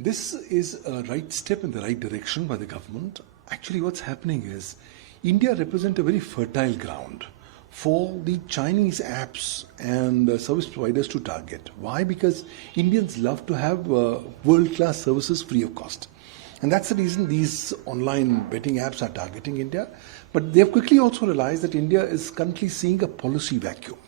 This is a right step in the right direction by the government. Actually, what's happening is India represents a very fertile ground for the Chinese apps and service providers to target. Why? Because Indians love to have world-class services free of cost. And that's the reason these online betting apps are targeting India. But they've quickly also realized that India is currently seeing a policy vacuum.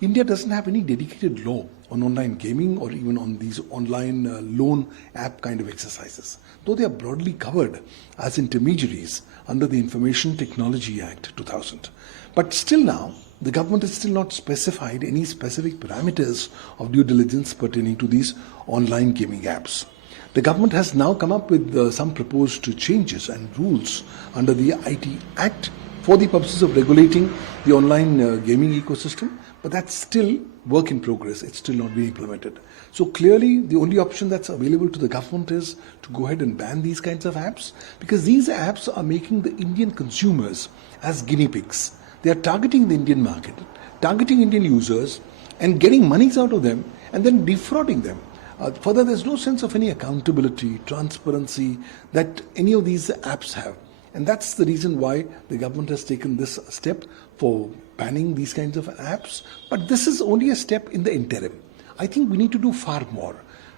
India doesn't have any dedicated law on online gaming or even on these online loan app kind of exercises, though they are broadly covered as intermediaries under the Information Technology Act 2000. But still now, the government has still not specified any specific parameters of due diligence pertaining to these online gaming apps. The government has now come up with some proposed changes and rules under the IT Act for the purposes of regulating the online gaming ecosystem, but that's still work in progress. It's still not being implemented. So clearly, the only option that's available to the government is to go ahead and ban these kinds of apps, because these apps are making the Indian consumers as guinea pigs. They are targeting the Indian market, targeting Indian users, and getting monies out of them and then defrauding them. Further, there's no sense of any accountability, transparency that any of these apps have. And that's the reason why the government has taken this step for banning these kinds of apps. But this is only a step in the interim. I think we need to do far more.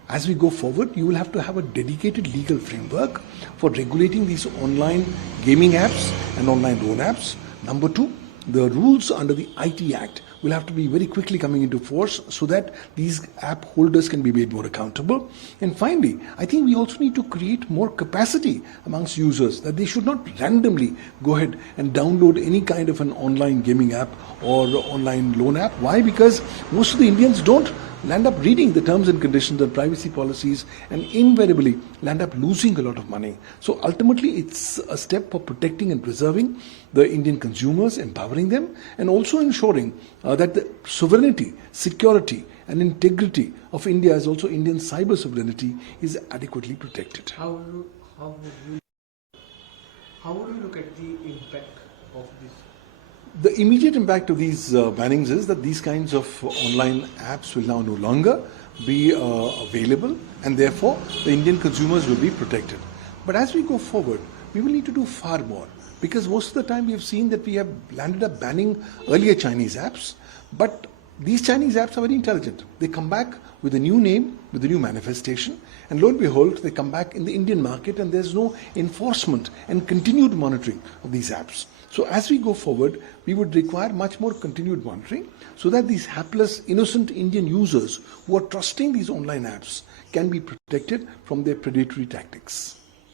As we go forward, you will have to have a dedicated legal framework for regulating these online gaming apps and online loan apps. Number two, the rules under the IT Act will have to be very quickly coming into force so that these app holders can be made more accountable. And finally, I think we also need to create more capacity amongst users, that they should not randomly go ahead and download any kind of an online gaming app or online loan app. Why? Because most of the Indians don't land up reading the terms and conditions and privacy policies and invariably land up losing a lot of money. So ultimately, it's a step for protecting and preserving the Indian consumers, empowering them, and also ensuring that the sovereignty, security, and integrity of India, as also Indian cyber sovereignty, is adequately protected. How would you look at the impact of this? The immediate impact of these bannings is that these kinds of online apps will now no longer be available, and therefore the Indian consumers will be protected. But as we go forward, we will need to do far more, because most of the time we have seen that we have landed up banning earlier Chinese apps, but these Chinese apps are very intelligent. They come back with a new name, with a new manifestation, and lo and behold, they come back in the Indian market, and there's no enforcement and continued monitoring of these apps. So as we go forward, we would require much more continued monitoring so that these hapless, innocent Indian users who are trusting these online apps can be protected from their predatory tactics.